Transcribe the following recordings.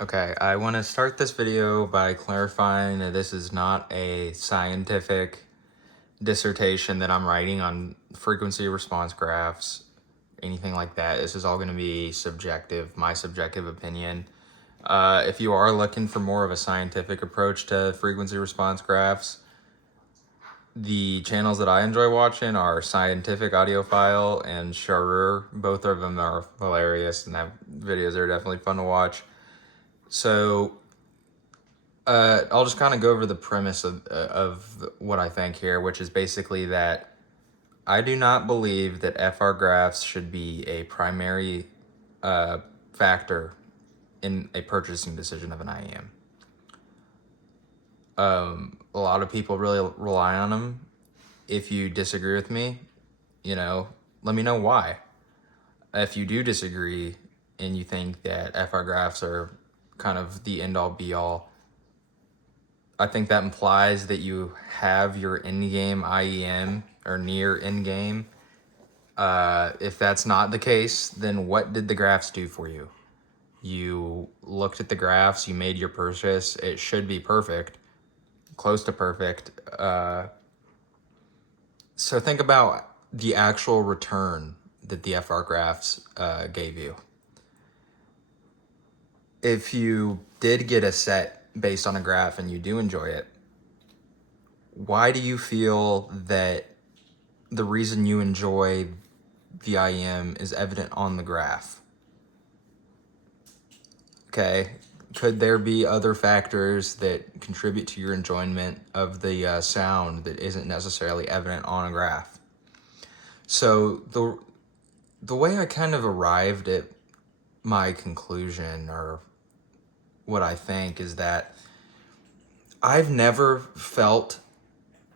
Okay, I want to start this video by clarifying that this is not a scientific dissertation that I'm writing on frequency response graphs, anything like that. This is all going to be subjective, my subjective opinion. If you are looking for more of a scientific approach to frequency response graphs, the channels that I enjoy watching are Scientific Audiophile and Sharer. Both of them are hilarious and have videos that are definitely fun to watch. So I'll just kind of go over the premise of what I think here, which is basically that I do not believe that FR graphs should be a primary factor in a purchasing decision of an IEM. A lot of people really rely on them. If you disagree with me, let me know why. If you do disagree and you think that FR graphs are kind of the end all be all, I think that implies that you have your in-game IEM or near in-game. If that's not the case, then what did the graphs do for you? You looked at the graphs, you made your purchase. It should be perfect, close to perfect. So think about the actual return that the FR graphs gave you. If you did get a set based on a graph and you do enjoy it, why do you feel that the reason you enjoy the IEM is evident on the graph? Okay, could there be other factors that contribute to your enjoyment of the sound that isn't necessarily evident on a graph? So the way I kind of arrived at my conclusion, or what I think, is that I've never felt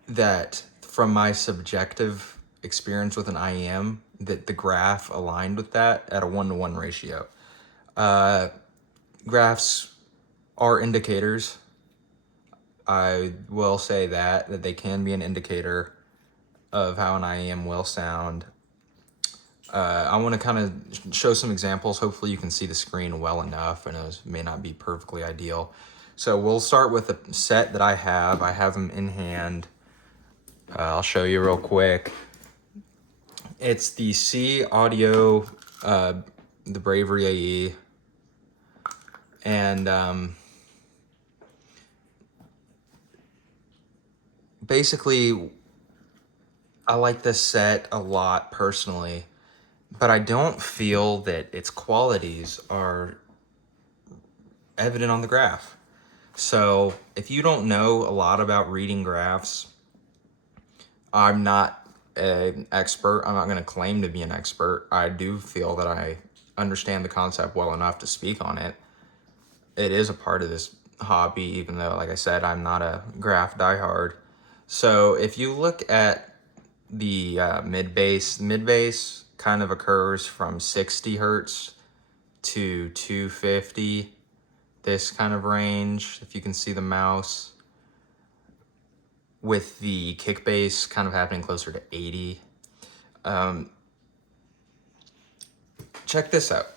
that from my subjective experience with an IEM that the graph aligned with that at a 1-to-1 ratio. Graphs are indicators. I will say that they can be an indicator of how an IEM will sound. I want to kind of show some examples. Hopefully you can see the screen well enough. I know this may not be perfectly ideal. So we'll start with a set that I have. I have them in hand. I'll show you real quick. It's the C Audio, the Bravery AE. And basically, I like this set a lot personally, but I don't feel that its qualities are evident on the graph. So if you don't know a lot about reading graphs, I'm not an expert. I'm not going to claim to be an expert. I do feel that I understand the concept well enough to speak on it. It is a part of this hobby, even though, like I said, I'm not a graph diehard. So if you look at the mid-bass kind of occurs from 60 hertz to 250, this kind of range, if you can see the mouse, with the kick bass kind of happening closer to 80. Check this out.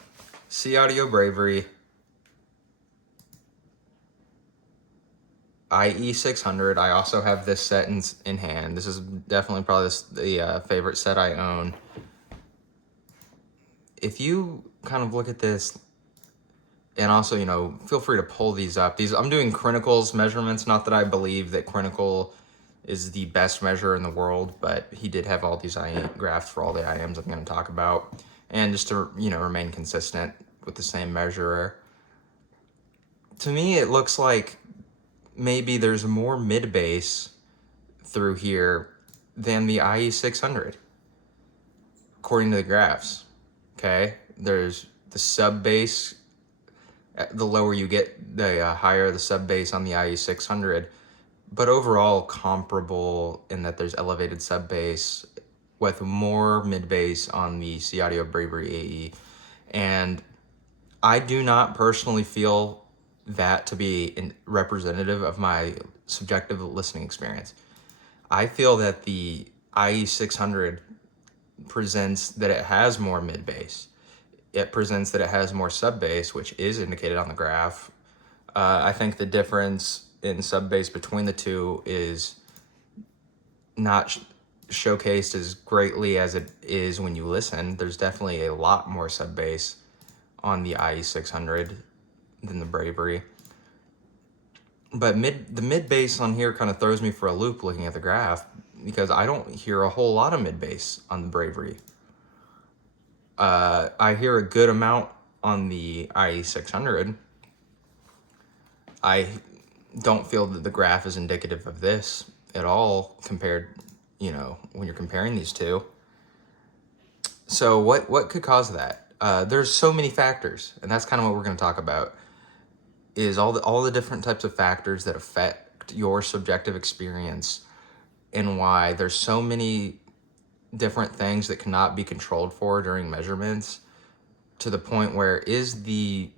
C Audio Bravery IE600. I also have this set in hand. This is definitely probably the favorite set I own. If you kind of look at this, and also, feel free to pull these up. I'm doing Crinical's measurements. Not that I believe that Crinical is the best measure in the world, but he did have all these IEM graphs for all the IEMs I'm going to talk about. And just to, remain consistent with the same measurer. To me, it looks like maybe there's more mid-bass through here than the IE600, according to the graphs. Okay, there's the sub-bass. The lower you get, the higher the sub-bass on the IE600, but overall comparable in that there's elevated sub-bass with more mid-bass on the C Audio Bravery AE. And I do not personally feel that to be representative of my subjective listening experience. I feel that the IE600 presents that it has more mid-bass. it presents that it has more sub bass, which is indicated on the graph. I think the difference in sub bass between the two is not showcased as greatly as it is when you listen. There's definitely a lot more sub bass on the IE600 than the Bravery. But the mid bass on here kind of throws me for a loop looking at the graph, because I don't hear a whole lot of mid bass on the Bravery. I hear a good amount on the IE600. I don't feel that the graph is indicative of this at all compared, when you're comparing these two. So what could cause that? There's so many factors, and that's kind of what we're going to talk about, is all the different types of factors that affect your subjective experience, and why there's so many different things that cannot be controlled for during measurements, to the point where is the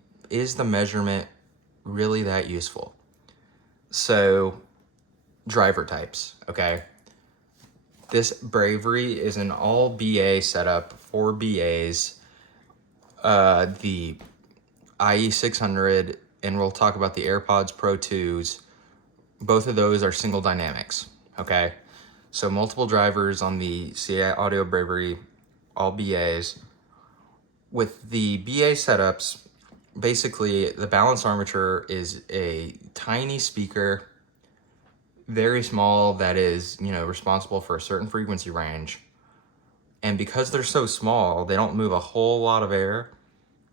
measurement really that useful? So, driver types, okay? This Bravery is an all BA setup, 4 BAs. The IE600, and we'll talk about the AirPods Pro 2s. Both of those are single dynamics, okay? So multiple drivers on the CA Audio Bravery, all BAs. With the BA setups, basically the balance armature is a tiny speaker, very small, that is, responsible for a certain frequency range. And because they're so small, they don't move a whole lot of air,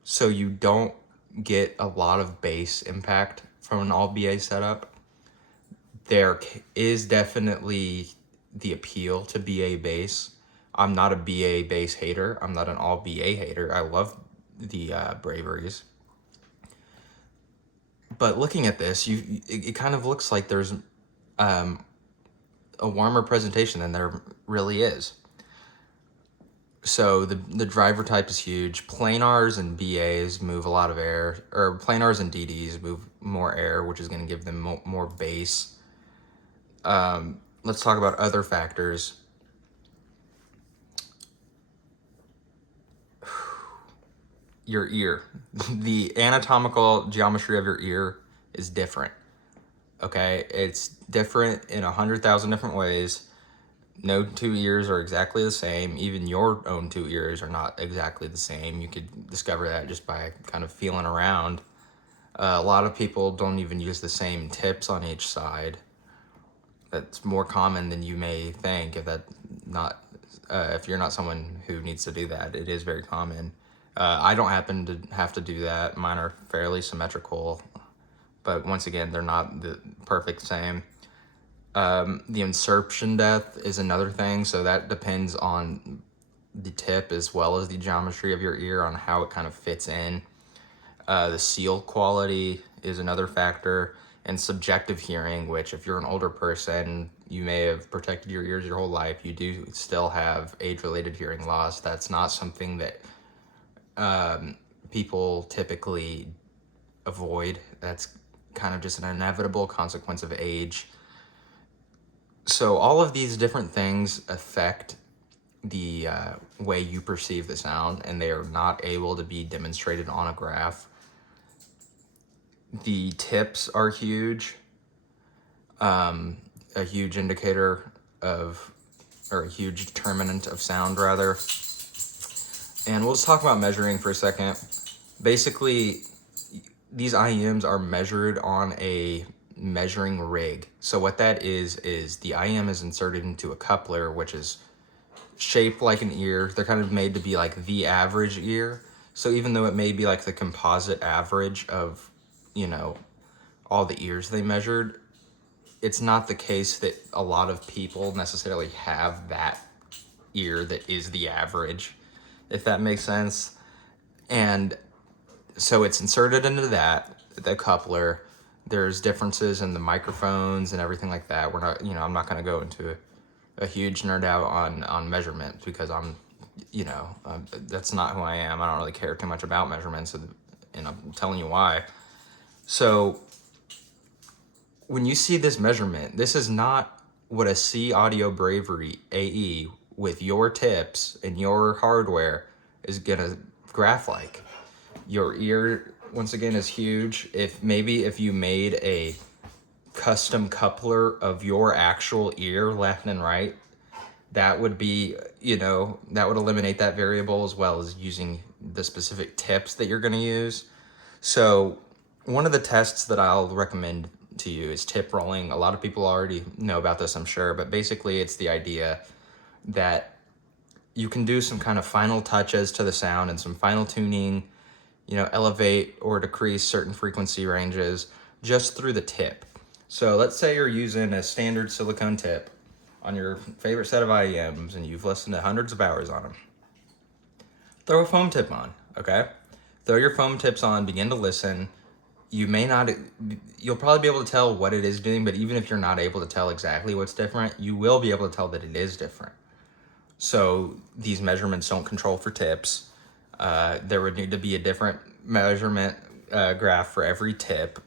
so you don't get a lot of bass impact from an all BA setup. There is definitely the appeal to BA bass. I'm not a BA bass hater. I'm not an all BA hater. I love the Braveries. But looking at this, it kind of looks like there's a warmer presentation than there really is. So the driver type is huge. Planars and BAs move a lot of air, or planars and DDs move more air, which is going to give them more bass. Let's talk about other factors. Your ear. The anatomical geometry of your ear is different. Okay? It's different in 100,000 different ways. No two ears are exactly the same. Even your own two ears are not exactly the same. You could discover that just by kind of feeling around. A lot of people don't even use the same tips on each side. That's more common than you may think. If you're not someone who needs to do that, it is very common. I don't happen to have to do that. Mine are fairly symmetrical, but once again, they're not the perfect same. The insertion depth is another thing, so that depends on the tip as well as the geometry of your ear on how it kind of fits in. The seal quality is another factor, and subjective hearing, which if you're an older person, you may have protected your ears your whole life. You do still have age-related hearing loss. That's not something that people typically avoid. That's kind of just an inevitable consequence of age. So all of these different things affect the way you perceive the sound, and they are not able to be demonstrated on a graph. The tips are huge. A huge indicator of, or a huge determinant of sound, rather. And we'll just talk about measuring for a second. Basically, these Iems are measured on a measuring rig. So what that is the Iem is inserted into a coupler, which is shaped like an ear. They're kind of made to be like the average ear. So even though it may be like the composite average of, all the ears they measured, it's not the case that a lot of people necessarily have that ear that is the average, if that makes sense. And so it's inserted into the coupler. There's differences in the microphones and everything like that. We're not, I'm not going to go into a huge nerd out on measurements, because I'm, that's not who I am. I don't really care too much about measurements, and I'm telling you why. So when you see this measurement, this is not what a C Audio Bravery AE with your tips and your hardware is gonna graph like? Your ear, once again, is huge. If you made a custom coupler of your actual ear, left and right, that would be, that would eliminate that variable, as well as using the specific tips that you're going to use. So one of the tests that I'll recommend to you is tip rolling. A lot of people already know about this, I'm sure, but basically it's the idea that you can do some kind of final touches to the sound and some final tuning, elevate or decrease certain frequency ranges just through the tip. So let's say you're using a standard silicone tip on your favorite set of Iems and you've listened to hundreds of hours on them. Throw a foam tip on, okay? Throw your foam tips on, begin to listen. You'll probably be able to tell what it is doing, but even if you're not able to tell exactly what's different, you will be able to tell that it is different. So these measurements don't control for tips. There would need to be a different measurement graph for every tip.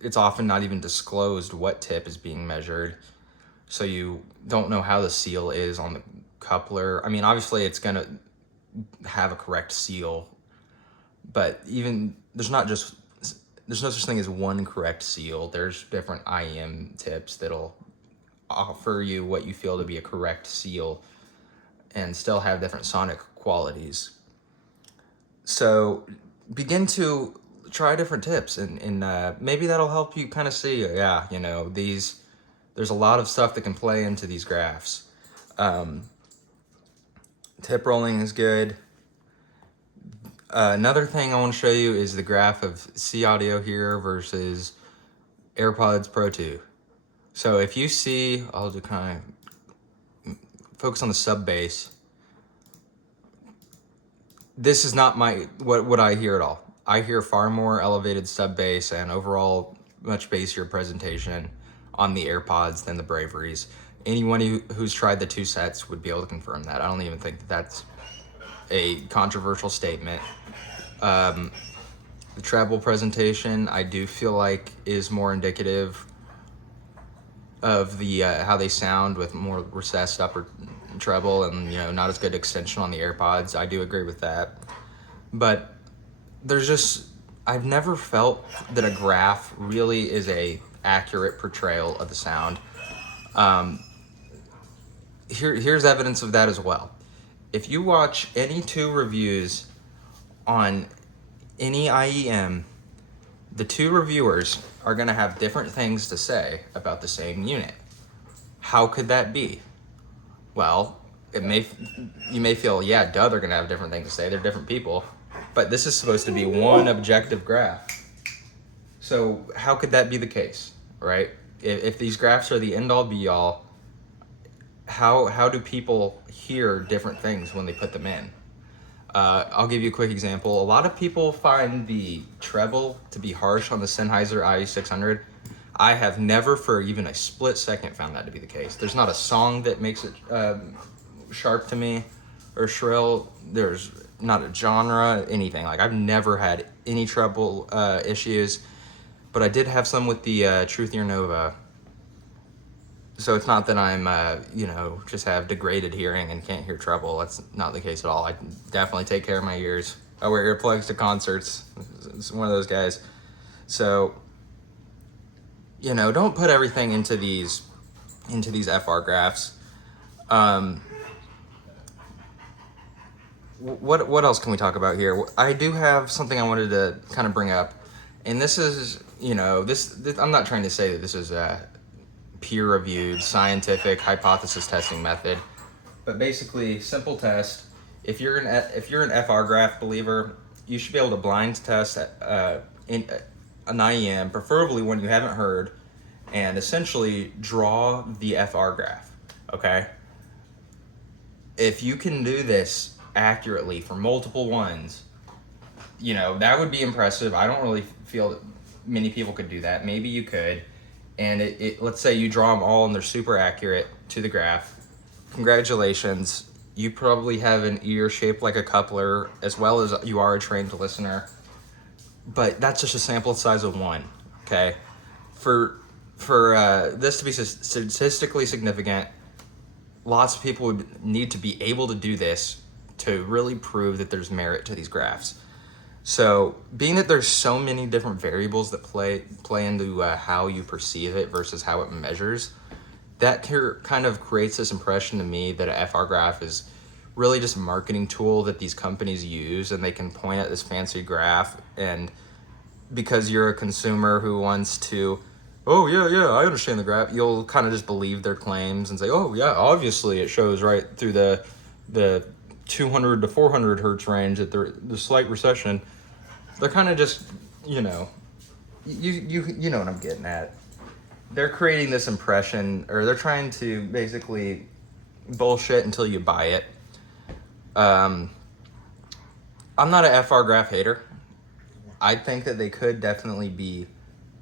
It's often not even disclosed what tip is being measured. So you don't know how the seal is on the coupler. I mean, obviously it's going to have a correct seal, but even there's no such thing as one correct seal. There's different IEM tips that'll offer you what you feel to be a correct seal and still have different sonic qualities. So begin to try different tips and maybe that'll help you kind of see, there's a lot of stuff that can play into these graphs. Tip rolling is good. Another thing I want to show you is the graph of C audio here versus AirPods Pro 2. So if you see, I'll just kind of focus on the sub bass. This is not what I hear at all. I hear far more elevated sub bass and overall much bassier presentation on the AirPods than the Braveries. Anyone who's tried the two sets would be able to confirm that. I don't even think that's a controversial statement. The treble presentation, I do feel like, is more indicative of the how they sound with more recessed upper treble and not as good extension on the AirPods. I do agree with that, but I've never felt that a graph really is a accurate portrayal of the sound. Here's evidence of that as well. If you watch any two reviews on any IEM, the two reviewers are going to have different things to say about the same unit. How could that be? Well, you may feel, yeah, duh, they're going to have different things to say. They're different people. But this is supposed to be one objective graph. So how could that be the case, right? If these graphs are the end-all, be-all, how do people hear different things when they put them in? I'll give you a quick example. A lot of people find the treble to be harsh on the Sennheiser IE600. I have never for even a split second found that to be the case. There's not a song that makes it sharp to me or shrill. There's not a genre, anything. Like, I've never had any treble issues, but I did have some with the Truth Ear Nova. So it's not that I'm, just have degraded hearing and can't hear treble. That's not the case at all. I definitely take care of my ears. I wear earplugs to concerts. It's one of those guys. So, don't put everything into these FR graphs. What else can we talk about here? I do have something I wanted to kind of bring up, and this is, this I'm not trying to say that this is a peer-reviewed scientific hypothesis testing method, but basically, simple test. If you're an FR graph believer, you should be able to blind test in an IEM, preferably one you haven't heard, and essentially draw the FR graph. Okay. If you can do this accurately for multiple ones, that would be impressive. I don't really feel that many people could do that. Maybe you could. And let's say you draw them all and they're super accurate to the graph. Congratulations. You probably have an ear shaped like a coupler, as well as you are a trained listener. But that's just a sample size of one, okay? For this to be statistically significant, lots of people would need to be able to do this to really prove that there's merit to these graphs. So being that there's so many different variables that play into how you perceive it versus how it measures, that kind of creates this impression to me that a FR graph is really just a marketing tool that these companies use, and they can point at this fancy graph, and because you're a consumer who wants to, oh yeah, I understand the graph, you'll kind of just believe their claims and say, oh yeah, obviously it shows right through the 200 to 400 hertz range that the slight recession. They're kind of just, you know what I'm getting at. They're creating this impression, or they're trying to basically bullshit until you buy it. I'm not a FR graph hater. I think that they could definitely be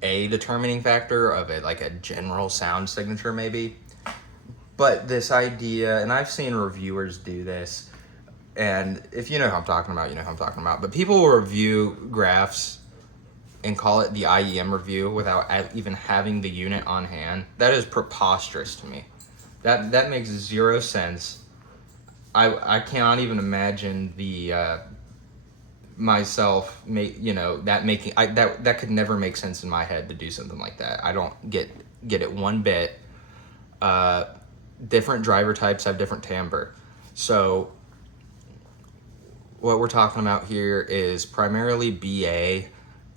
a determining factor of it, like a general sound signature maybe. But this idea, and I've seen reviewers do this, and if you know who I'm talking about, you know who I'm talking about. But people will review graphs and call it the IEM review without even having the unit on hand. That is preposterous to me. That makes zero sense. I cannot even imagine myself that could never make sense in my head to do something like that. I don't get it one bit. Different driver types have different timbre. So what we're talking about here is primarily BA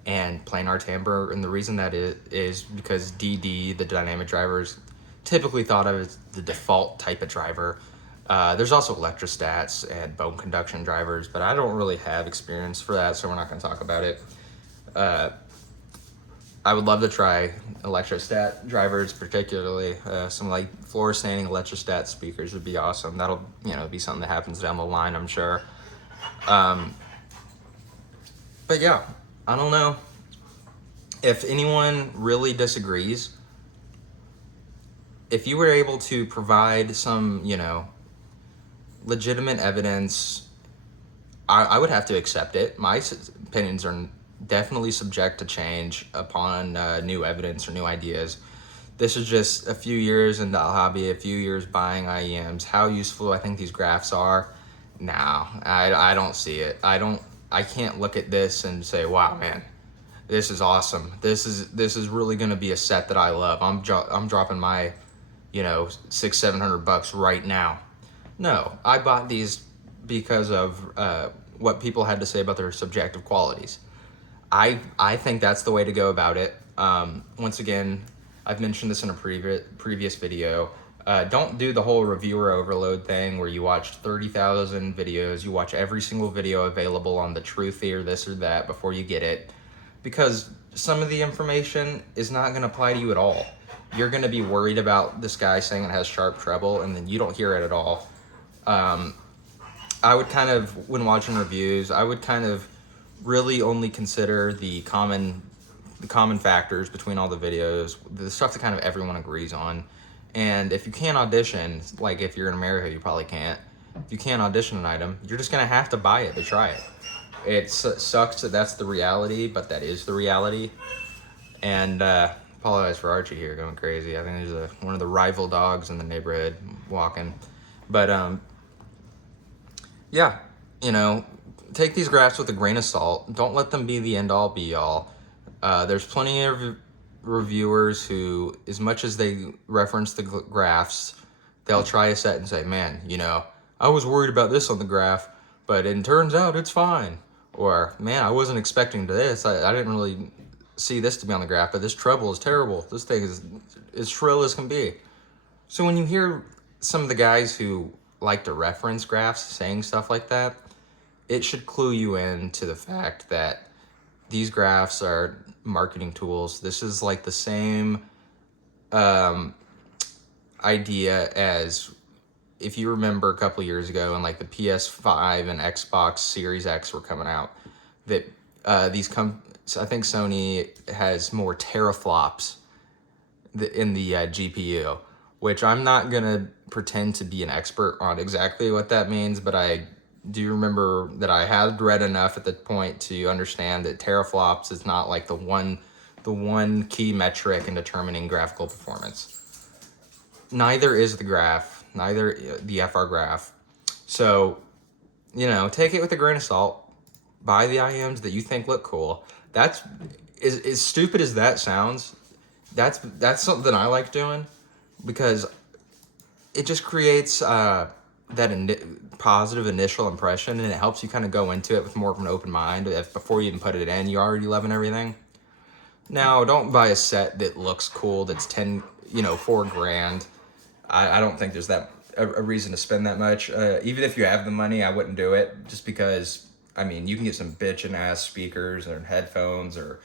and planar timbre, and the reason that is because DD, the dynamic driver, is typically thought of as the default type of driver. There's also electrostats and bone conduction drivers, but I don't really have experience for that, so we're not going to talk about it. I would love to try electrostat drivers, particularly some like floor standing electrostat speakers would be awesome. That'll be something that happens down the line, I'm sure. But yeah, I don't know if anyone really disagrees. If you were able to provide some, legitimate evidence, I would have to accept it. My opinions are definitely subject to change upon new evidence or new ideas. This is just a few years into the hobby, a few years buying IEMs. How useful I think these graphs are? No, I don't see it. I can't look at this and say, wow, man, this is awesome. This is really going to be a set that I love. I'm dropping my, $600-700 right now. No, I bought these because of what people had to say about their subjective qualities. I think that's the way to go about it. Once again, I've mentioned this in a previous video. Don't do the whole reviewer overload thing where you watch 30,000 videos, you watch every single video available on the Truthy or this or that before you get it, because some of the information is not going to apply to you at all. You're going to be worried about this guy saying it has sharp treble, and then you don't hear it at all. I would kind of, when watching reviews, I would kind of really only consider the common factors between all the videos, the stuff that kind of everyone agrees on. And if you can't audition, like if you're in America, you probably can't. If you can't audition an item, you're just going to have to buy it to try it. It sucks that that's the reality, but that is the reality. And apologize for Archie here going crazy. I think there's one of the rival dogs in the neighborhood walking. But yeah, take these graphs with a grain of salt. Don't let them be the end-all, be-all. There's plenty of reviewers who, as much as they reference the graphs, they'll try a set and say, man, I was worried about this on the graph, but it turns out it's fine. Or, man, I wasn't expecting this. I didn't really see this to be on the graph, but this treble is terrible. This thing is as shrill as can be. So when you hear some of the guys who like to reference graphs saying stuff like that, it should clue you in to the fact that these graphs are marketing tools. This is like the same idea as, if you remember a couple years ago when like the PS5 and Xbox Series X were coming out, that I think Sony has more teraflops in the GPU, which I'm not gonna pretend to be an expert on exactly what that means, but I do remember that I had read enough at the point to understand that teraflops is not like the one key metric in determining graphical performance. Neither is the graph, neither the FR graph. So you know, take it with a grain of salt. Buy the Iems that you think look cool. That's as stupid as that sounds. That's something I like doing because it just creates positive initial impression, and it helps you kind of go into it with more of an open mind. If before you even put it in, you already loving everything. Now, don't buy a set that looks cool. That's 10, you know, $4 grand. I don't think there's a reason to spend that much. Even if you have the money, I wouldn't do it just because, I mean, you can get some bitchin' ass speakers or headphones or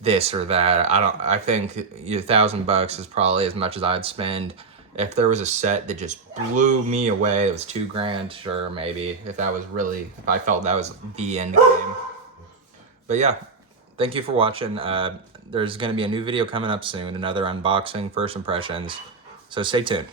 this or that. I think $1,000 is probably as much as I'd spend. If there was a set that just blew me away, it was $2 grand, sure, maybe. If I felt that was the end game. But yeah, thank you for watching. There's going to be a new video coming up soon, another unboxing, first impressions. So stay tuned.